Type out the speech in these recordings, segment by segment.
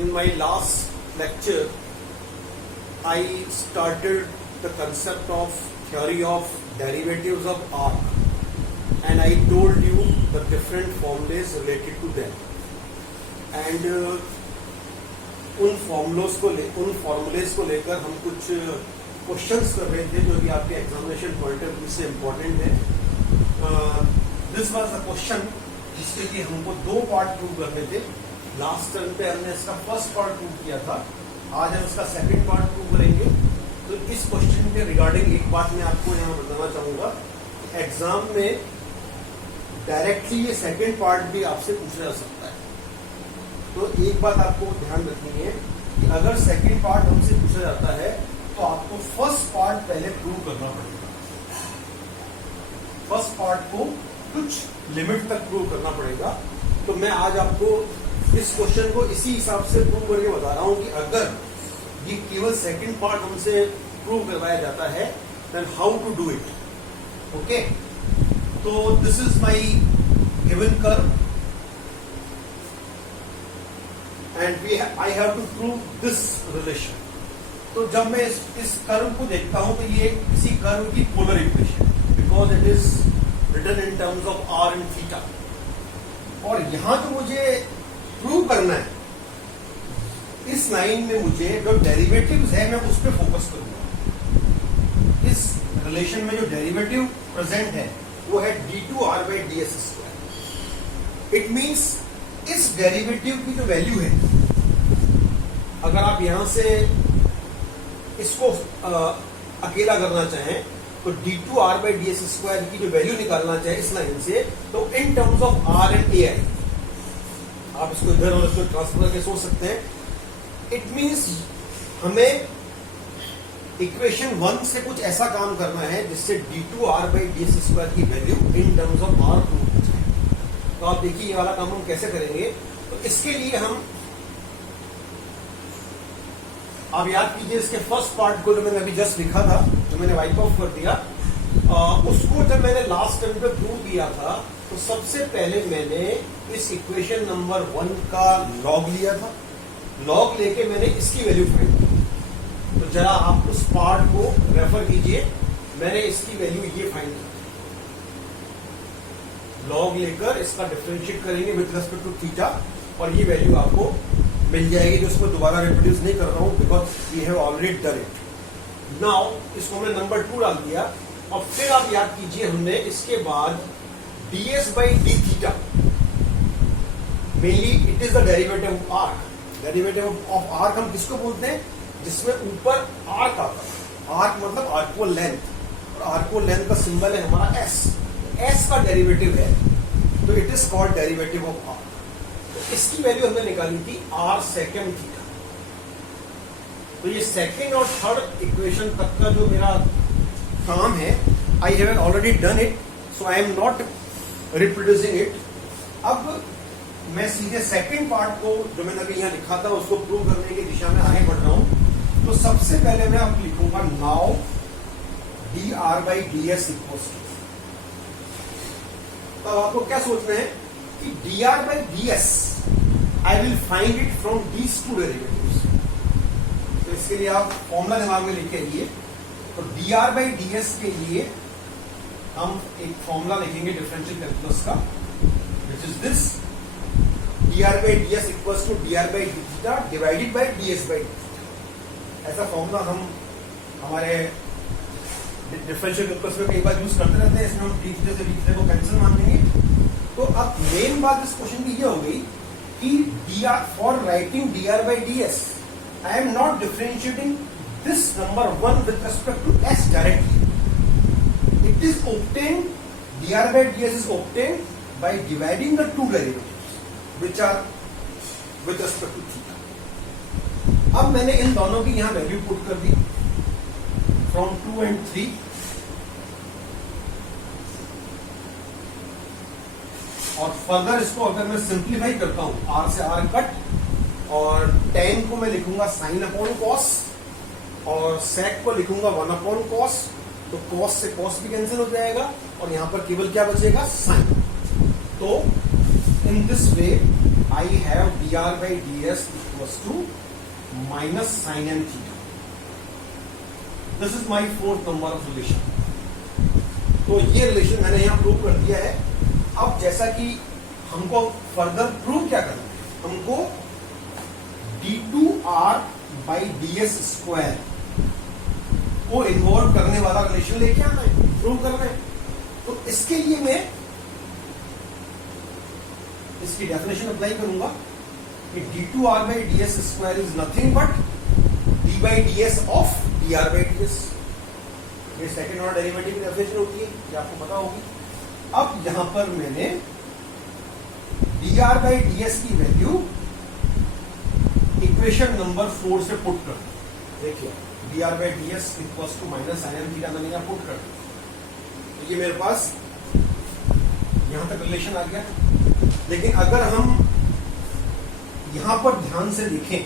in my last lecture, I started the concept of theory of derivatives of arc, and I told you the different formulas related to them. And उन formulas को लेकर हम कुछ questions कर रहे थे जो कि आपके एग्जामिनेशन पॉइंट ऑफ व्यू से इम्पोर्टेंट है. दिस वाज द क्वेश्चन जिसके लिए हमको दो पार्ट प्रूव करने थे. लास्ट टर्म पे हमने इसका फर्स्ट पार्ट प्रूव किया था, आज हम इसका सेकंड पार्ट प्रूव करेंगे. तो इस क्वेश्चन के रिगार्डिंग एक बात मैं आपको यहाँ बताना चाहूंगा. एग्जाम में डायरेक्टली ये सेकंड पार्ट भी आपसे पूछा जा सकता है. तो एक बात आपको ध्यान रखनी है कि अगर सेकंड पार्ट हमसे पूछा जाता है तो आपको फर्स्ट पार्ट पहले प्रूव करना पड़ेगा. फर्स्ट पार्ट को कुछ लिमिट तक प्रूव करना पड़ेगा. तो मैं आज आपको इस क्वेश्चन को इसी हिसाब से प्रूव करके बता रहा हूं कि अगर ये केवल सेकंड पार्ट हमसे प्रूव करवाया जाता है then how to do it. Okay, तो this is my given curve and I have to prove this relation. तो जब मैं इस कर्व को देखता हूं तो ये किसी कर्व की polar equation, because it is written in terms of r and theta. और यहां जो मुझे प्रूव करना है, इस लाइन में मुझे जो डेरिवेटिव्स है मैं उस पर फोकस करूंगा. इस रिलेशन में जो डेरिवेटिव प्रेजेंट है वो है d2r/ds². इट मींस इस डेरिवेटिव की जो वैल्यू है, अगर आप यहां से इसको अकेला करना चाहें तो d2r/ds² की जो वैल्यू निकालना चाहे इस लाइन से, तो इन terms of r and ai आप इसको इधर और इसको ट्रांसफर करके सोच सकते हैं. इट मींस हमें इक्वेशन 1 से कुछ ऐसा काम करना है जिससे d2r/ds² की value in terms of r prove हो जाए. तो आप देखिए ये वाला काम हम कैसे करेंगे. तो इसके लिए हम, आप याद कीजिए इसके फर्स्ट पार्ट को जो मैंने अभी जस्ट लिखा था, जो मैंने वाइप ऑफ कर दिया, उसको जब मैंने लास्ट टाइम पे प्रूव किया था तो सबसे पहले मैंने इस इक्वेशन नंबर 1 का लॉग लिया था. लॉग लेके मैंने इसकी वैल्यू फाइंड की. तो जरा आप उस पार्ट को रेफर कीजिए. मैंने इसकी वैल्यू ये फाइंड की. लॉग लेकर इसका डिफरेंशिएट करेंगे विद रिस्पेक्ट टू थीटा और ये वैल्यू आपको मिल जाएगी, जो इसको दोबारा रिप्रोड्यूस नहीं कर रहा हूं because we have already done it. Now इसको मैं नंबर 2 डाल दिया. और फिर आप याद कीजिए हमने इसके बाद ds/d mainly it is the derivative of arc. Derivative of arc हम किसको बोलते हैं? जिसमें ऊपर आर्क आता है. आर्क मतलब आर्को लेंथ, और आर्को लेंथ का सिंबल है हमारा s. s का डेरिवेटिव है तो it is called derivative of r. तो इसकी वैल्यू हमने निकाली थी r सेकेंड थीटा. तो ये सेकेंड और थर्ड इक्वेशन तक का जो मेरा काम है, I have already done it, so I am not reproducing it. अब मैं सीधे सेकेंड पार्ट को जो मैंने अभी यहाँ लिखा था उसको प्रूव करने की दिशा में आगे बढ़ रहा हूं. तो सबसे पहले मैं अब लिखूंगा नाउ dr/ds इक्वल्स टू. तो आपको क्या सोचना है कि dr/ds I will find it from these two derivatives. तो इसके लिए आप फॉर्मूला दिमाग में लिख के आइए. तो dr/ds के लिए हम एक फॉर्मूला लिखेंगे डिफरेंशियल कैलकुलस का, which is this. dr/ds equals to dr/dθ divided by ds/dθ. ऐसा फॉर्मूला हम हमारे डिफरेंशियल कैलकुलस में कई बार यूज करते रहते हैं. इसमें हम d से dθ को कैंसिल मान लेंगे. तो अब मेन बात इस क्वेश्चन की ये हो गई कि for writing dr/ds I am not differentiating this number 1 with respect to s directly. It is obtained, dr/ds is obtained by dividing the two derivatives which are with respect to theta. अब मैंने इन दोनों की यहां value put कर दी from 2 and 3. और further इसको अगर मैं सिंप्लीफाई करता हूं, r से r कट, और tan को मैं लिखूंगा sin अपॉन cos, और sec को लिखूंगा 1 अपॉन cos. तो cos से cos भी कैंसिल हो जाएगा और यहां पर केवल क्या बचेगा? sin. तो इन this way I have dr by ds equals to minus sin n theta. This is my fourth number of relation. तो ये रिलेशन मैंने यहां प्रूव कर दिया है. अब जैसा कि हमको फर्दर प्रूव क्या करना है, हमको d2r by ds स्क्वायर को इन्वॉल्व करने वाला रिलेशन लेके आना है, प्रूव करना है. तो इसके लिए मैं इसकी डेफिनेशन अप्लाई करूंगा कि d2r by ds square is nothing but d by ds of dr by ds. ये सेकेंड ऑर्डर डेरिवेटिव की डेफिनेशन होती है, ये आपको पता होगी. अब यहां पर मैंने dr by ds की वैल्यू इक्वेशन नंबर 4 से पुट कर दी. देखिए dr by ds equals to minus sin n theta मैंने यहां पुट कर दी. तो ये मेरे पास यहां तक रिलेशन आ गया. लेकिन अगर हम यहां पर ध्यान से देखें,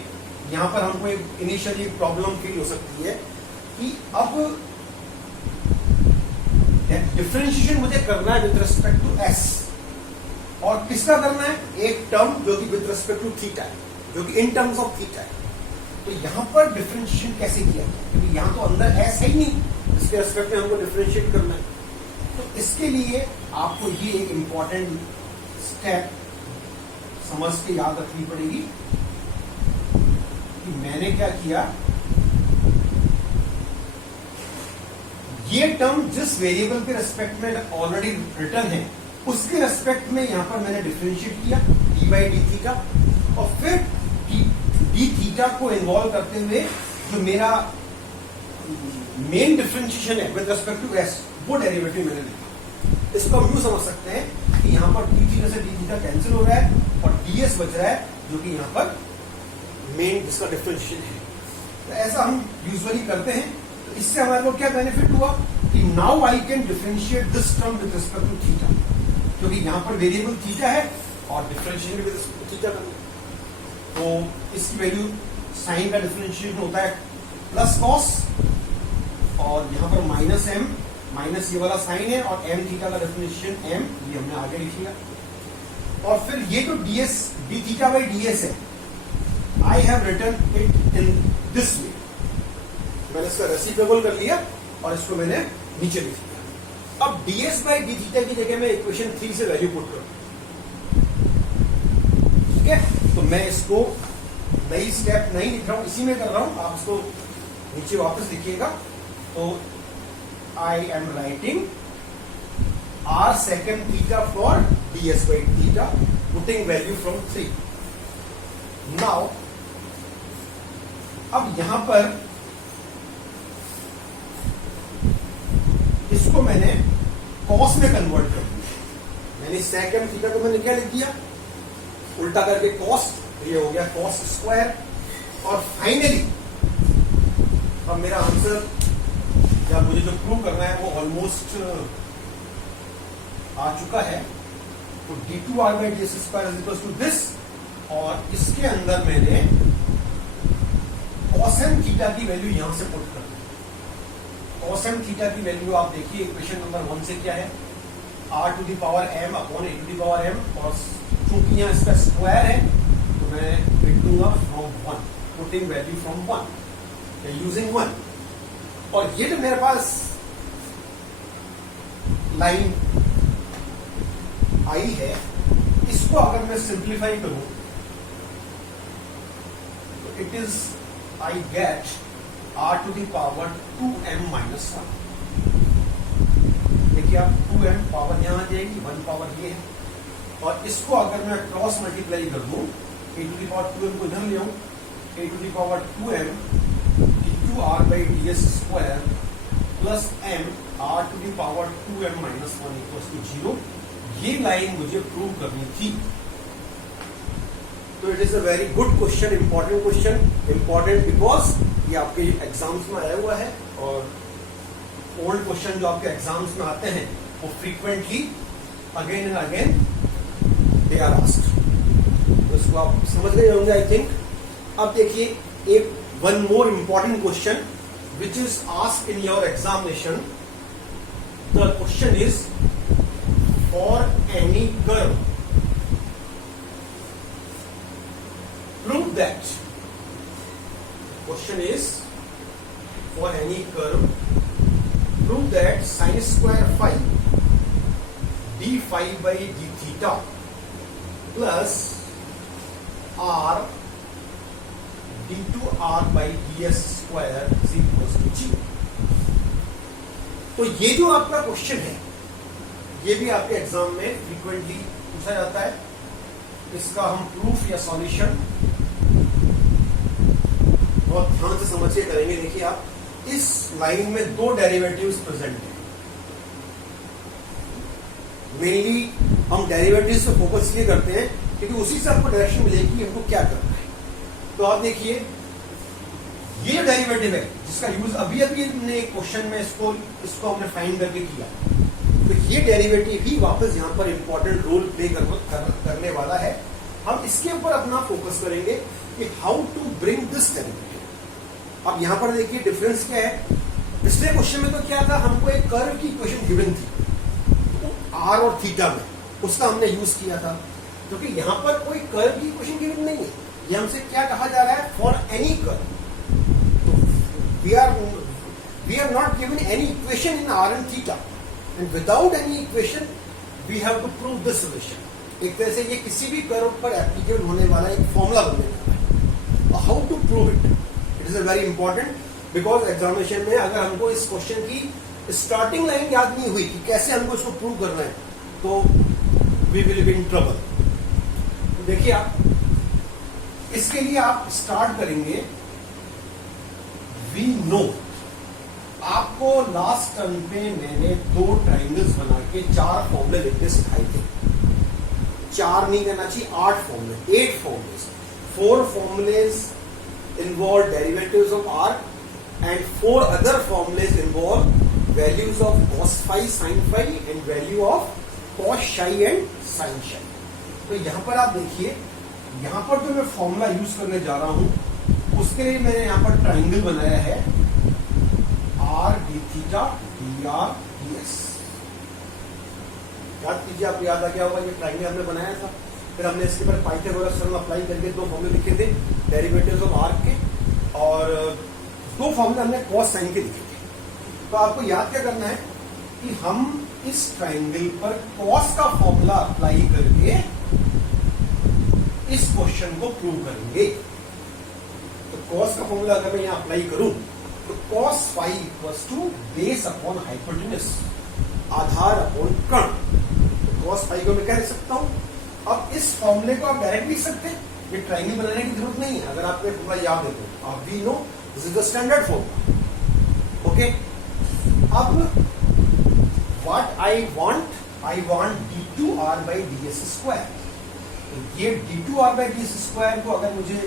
यहां पर हमको एक इनिशियली प्रॉब्लम फील हो सकती है कि अब डिफरेंशिएशन मुझे करना है विद रिस्पेक्ट टू s, और किसका करना है, एक टर्म जो कि विद रिस्पेक्ट टू थीटा है, जो कि इन टर्म्स ऑफ थीटा है. तो यहां पर डिफरेंशिएशन कैसे किया जाए, क्योंकि यहां तो अंदर s है ही नहीं, इसके रिस्पेक्ट में हमको डिफरेंशिएट करना है. तो इसके लिए आपको ये एक इंपॉर्टेंट स्टेप समझ के याद रखनी पड़ेगी कि मैंने क्या किया. ये टर्म जिस वेरिएबल के रेस्पेक्ट में ऑलरेडी रिटर्न है उसके रेस्पेक्ट में यहां पर मैंने डिफरेंशिएट किया d बाई डी थीटा, और फिर डी थीटा को इन्वॉल्व करते हुए जो मेरा मेन डिफरेंशिएशन है विद रिस्पेक्ट टू s, वो डेरिवेटिव मैंने लिखा. इसको हम यूं समझ सकते हैं कि यहां पर डी थीटा से डी थीटा कैंसिल हो रहा है और ds बच रहा है, जो कि यहां पर मेन जिसका डिफरेंशिएशन है. तो ऐसा हम यूजुअली करते हैं. तो इससे हमारे को क्या बेनिफिट हुआ कि now I can differentiate this term with respect to theta, क्योंकि यहां पर वेरिएबल थीटा है और differentiation with respect to theta करना. तो इसकी वैल्यू साइन का डिफरेंशिएशन होता है प्लस कॉस, और यहां पर माइनस m, माइनस ये वाला साइन है, और m थीटा का डिफरेंशिएशन m, ये हमने आगे लिख लिया. और फिर ये जो ds d theta by ds है, I have written it in this way. मैंने इसका रेसिप्रोकल कर लिया और इसको मैंने नीचे लिख दिया. अब ds बाई डी थीटा की जगह मैं इक्वेशन 3 से वैल्यू पुट करूं. ठीक है, तो मैं इसको नई स्टेप नहीं लिख रहा हूं, इसी में कर रहा हूं. आप इसको नीचे वापस लिखिएगा. तो I am writing r secant theta for ds by theta, putting value from 3. Now, अब यहां पर इसको मैंने cos में कन्वर्ट कर दिया. मैंने secant theta को मैंने क्या लिख दिया, उल्टा करके cos, ये हो गया cos स्क्वायर. और फाइनली अब मेरा आंसर या मुझे जो प्रूव करना है वो ऑलमोस्ट आ चुका है. तो d2r by ds square is equal to this, और इसके अंदर मैंने cosm थीटा की वैल्यू यहां से पुट कर दी. cosm थीटा की वैल्यू आप देखिए इक्वेशन नंबर 1 से क्या है, r to the power m upon a to the power m, और चूंकि यहां इसका स्क्वायर है तो मैं लिख दूंगा फ्रॉम 1, पुटिंग वैल्यू फ्रॉम 1 या यूजिंग 1. और ये जो मेरे पास लाइन आई है, इसको अगर मैं सिंप्लीफाई करूं तो it is I get r to the power 2m minus 1. देखिए आप 2m पावर यहां आ जाएगी, 1 पावर ये है, और इसको अगर मैं क्रॉस मल्टीप्लाई कर दूं, a to the power 2m को इधर ले आऊं, a to the power 2m r by ds square plus m r to the power 2m minus 1 equals to 0. ये लाइन मुझे प्रूव करनी थी. तो it is a very good question, important question. Important because ये आपके exams में आया हुआ है, और ओल्ड क्वेश्चन जो आपके एग्जाम्स में आते हैं वो frequently again and again they are asked. तो इसको आप समझ गए होंगे आई थिंक. अब देखिए एक one more important question which is asked in your examination. The question is, for any curve prove that question is for any curve, prove that sin square phi d phi by d theta plus r d2r by ds square is equals to 0. तो ये जो आपका question है ये भी आपके exam में frequently पूछा जाता है. इसका हम प्रूफ या सॉल्यूशन बहुत ध्यान से समझ के करेंगे. देखिए आप इस लाइन में दो डेरिवेटिव्स प्रेजेंट हैं. मेनली हम डेरिवेटिव्स पे फोकस ये करते हैं क्योंकि उसी से आपको डायरेक्शन मिलेगी कि हमको क्या करना है. तो आप देखिए ये डेरिवेटिव है जिसका यूज अभी हमने क्वेश्चन में इसको हमने फाइंड करके किया. तो ये डेरिवेटिव ही वापस यहाँ पर इंपॉर्टेंट रोल प्ले करने वाला है. हम इसके ऊपर अपना फोकस करेंगे कि how to bring this derivative. अब यहाँ पर देखिए डिफरेंस क्या है. पिछले क्वेश्चन में तो क्या था, हमको एक कर्व की इक्वेशन गिवन थी आर और थीटा में, उसका हमने यूज किया था. क्योंकि यहाँ पर कोई कर्व की इक्वेशन गिवन नहीं है. ये हमसे क्या कहा जा रहा है, for any curve. We are not given any equation in r and theta, and without any equation we have to prove this relation. एक तरह से ये किसी भी कर्व पर एप्लीकेबल होने वाला एक फॉर्मूला बनने वाला है. How to prove it, it is a very important, because examination में अगर हमको इस क्वेश्चन की स्टार्टिंग लाइन याद नहीं हुई कि कैसे हमको इसको प्रूव करना है तो we will be in trouble. देखिए आप इसके लिए आप स्टार्ट करेंगे. वी नो, आपको लास्ट टर्म पे मैंने दो ट्राइंगल्स बना के 4 फॉर्मूले लिखने सिखाए थे. 4 नहीं कहना चाहिए, 8 फॉर्मूले, 8 formulas. 4 formulas involve derivatives of r and 4 other formulas involve values of cos phi, sin phi and value of cos psi and sin psi. तो यहां पर आप देखिए, यहां पर जो मैं फॉर्मूला यूज करने जा रहा हूं उसके लिए मैंने यहां पर ट्राइंगल बनाया है r d theta dr ds. याद कीजिए, आपको याद आ गया होगा ये ट्राइंगल हमने बनाया था. फिर हमने इसके ऊपर पाइथागोरस थ्योरम अप्लाई करके 2 फॉर्मूले लिखे थे डेरिवेटिव्स ऑफ r के, और 2 फॉर्मूले हमने cos sin के लिखे थे. तो आपको याद क्या करना है कि हम इस ट्राइंगल पर cos का फॉर्मूला अप्लाई करके इस क्वेश्चन को प्रूव करेंगे. तो cos का फॉर्मूला अगर मैं यहां अप्लाई करूं तो cos phi equals to base upon hypotenuse, आधार अपॉन कर्ण. तो cos phi को मैं क्या लिख सकता हूं. अब इस फॉर्मूले को आप डायरेक्ट लिख सकते हैं, ये ट्राइंगल बनाने की जरूरत नहीं है. अगर आपको फॉर्मूला याद है तो आप we know this is the standard formula. Okay, अब what I want d2r by ds square. ये d2r by ds स्क्वायर को अगर मुझे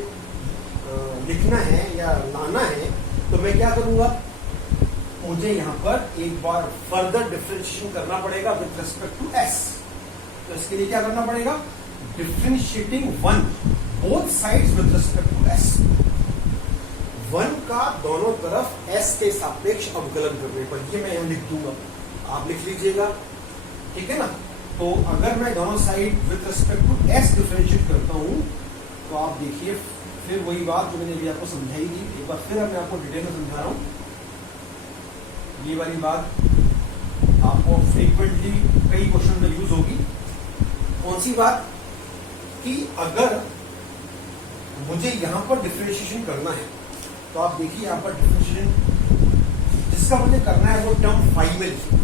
लिखना है या लाना है तो मैं क्या करूंगा, मुझे यहां पर एक बार फर्दर डिफरेंशिएशन करना पड़ेगा विद रिस्पेक्ट टू s. तो इसके लिए क्या करना पड़ेगा, differentiating 1 both sides with respect to s. 1 का दोनों तरफ s के सापेक्ष अवकलन करने पर, ये मैं यहां लिख दूंगा, आप लिख लीजिएगा, ठीक है ना. तो अगर मैं दोनों side with respect to s differentiate करता हूं तो आप देखिए फिर वही बात जो मैंने अभी आपको समझाई थी, एक बार फिर मैं आपको डिटेल में समझा रहा हूं. ये वाली बात आपको फ्रीक्वेंटली कई क्वेश्चन में यूज होगी. कौन सी बात, कि अगर मुझे यहां पर डिफरेंशिएशन करना है तो आप देखिए यहां पर डिफरेंशिएशन जिसका मुझे करना है वो टर्म फाई में लिखिए,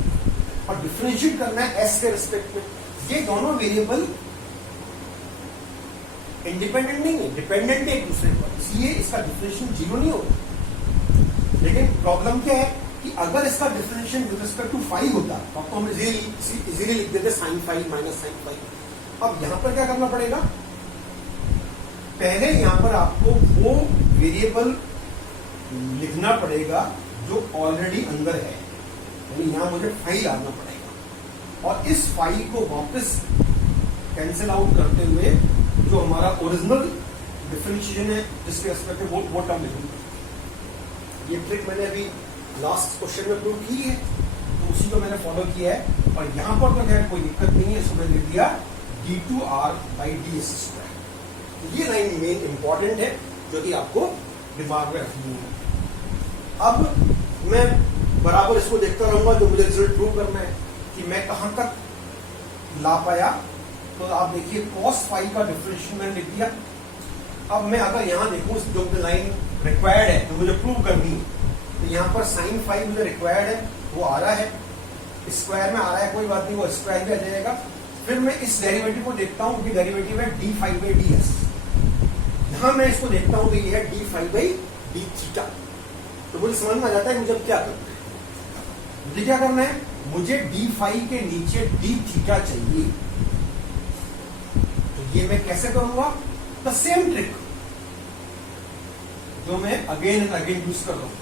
और डिफरेंशिएट करना है s के रिस्पेक्ट में. ये दोनों वेरिएबल इंडिपेंडेंट नहीं है, डिपेंडेंट है एक दूसरे पर, इसलिए इसका डिफरेंशिएशन 0 नहीं होगा. लेकिन प्रॉब्लम क्या है कि अगर इसका differentiation with respect to phi होता तो आपको हम इजीली लिख देते sin phi minus sin phi. अब यहां पर क्या करना पड़ेगा, पहले यहां पर आपको वो वेरिएबल लिखना पड़ेगा जो ऑलरेडी अंदर है, यानी यहां मुझे फाई लाना पड़ेगा, और इस फाई को वापस कैंसिल आउट करते हुए जो हमारा ओरिजिनल डिफरेंशिएशन है जिसके रिस्पेक्ट में वो टर्म लिखूंगा. ये ट्रिक मैंने अभी लास्ट क्वेश्चन में प्रूव की है, तो उसी को मैंने फॉलो किया है. और यहां पर तो खैर कोई दिक्कत नहीं है, इसको मैंने लिख दिया d2r by ds स्क्वायर. ये लाइन मेन इंपॉर्टेंट है जो कि आपको दिमाग में रखनी है। अब मैं बराबर इसको देखता रहूंगा जो मुझे रिजल्ट प्रूव करना है कि मैं कहां तक ला पाया। तो आप देखिए cos फाई का डिफरेंशियल मैंने लिख दिया। अब मैं अगर यहां देखूं जो लाइन रिक्वायर्ड है जो मुझे प्रूव करनी है, तो यहाँ पर sin फाई मुझे रिक्वायर्ड है, वो आ रहा है, स्क्वायर में आ रहा है, कोई बात नहीं, वो स्क्वायर भी आ जाएगा। फिर मैं इस डेरिवेटिव को देखता हूं कि डेरिवेटिव है d phi by D s. यहां मैं इसको देखता हूं तो ये है d phi by d theta. तो मुझे समझ में आ जाता है मुझे क्या करना है। मुझे क्या करना है, मुझे डी फाई के नीचे डी थीटा चाहिए। तो ये मैं कैसे करूंगा, द सेम ट्रिक जो मैं अगेन एंड अगेन यूज कर रहा हूं।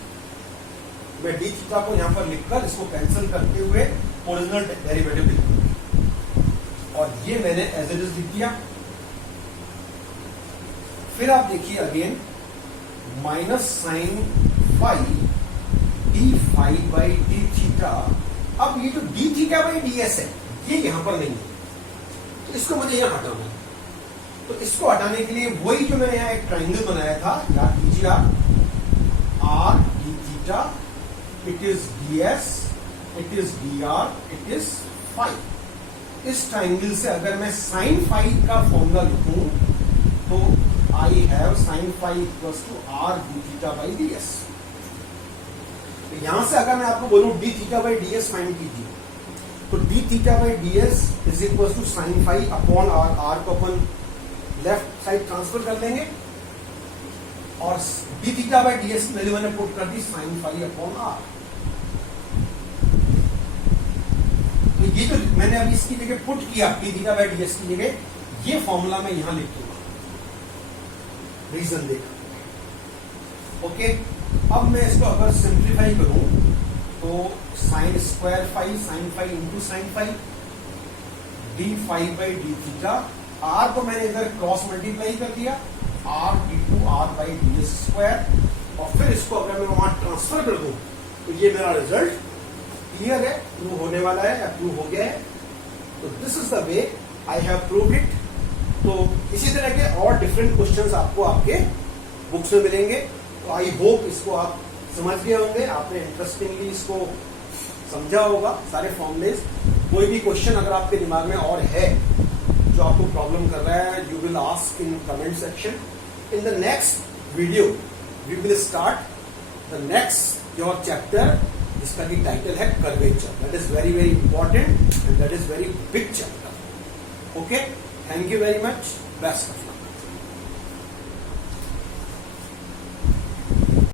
मैं डी थीटा को यहां पर लिखकर इसको कैंसिल करते हुए ओरिजिनल डेरिवेटिव लिखूंगा और ये मैंने एज इट इज लिख दिया। फिर आप देखिए again minus sine phi d phi by d theta. अब ये जो d theta by D s है ये यहां पर नहीं है, तो इसको मुझे यहां हटाना है। तो इसको हटाने के लिए वही जो मैंने यहां एक ट्राइंगल बनाया था, याद कीजिए आप, r d theta, it is d s, it is d r, it is phi. इस ट्राइंगल से अगर मैं साइन फाई का फॉर्मूला लिखूं तो I have sine phi equals to r d theta by D s. तो यहां से अगर मैं आपको बोलूं डी थीटा बाई डी एस फाइंड कीजिए, तो d theta by D s is equal to sine phi upon r. R को अपन लेफ्ट साइड ट्रांसफर कर लेंगे और D theta by D S की वैल्यू मैंने पुट कर the sign phi upon are. तो ये जो मैंने अभी इसकी जगह पुट किया D theta by D S की जगह, ये फॉर्मूला मैं यहां लिख दूंगा, रीजन देखा। ओके, अब मैं इसको अगर सिंप्लीफाई करूं तो sine square phi, sine phi into sine phi, d phi by d theta. R को मैंने इधर क्रॉस मल्टीप्लाई कर दिया, r d two r by D s square. और फिर इसको अगर मैं वहां ट्रांसफर कर दूं तो ये मेरा रिजल्ट क्लियर है, प्रूव होने वाला है या प्रूव हो गया है। तो this is the way I have proved it. तो इसी तरह के और डिफरेंट क्वेश्चंस आपको आपके बुक्स में मिलेंगे। तो आई होप इसको आप समझ गए होंगे, आपने इंटरेस्टिंगली इसको समझा होगा सारे फॉर्मूलेज। कोई भी क्वेश्चन अगर आपके दिमाग में और है जो आपको प्रॉब्लम कर रहा है, you will ask in comment section. In the next video we will start the next your chapter, जिसका की टाइटल है curvature. That is very very important and that is very big chapter. Okay, thank you very much, best of luck.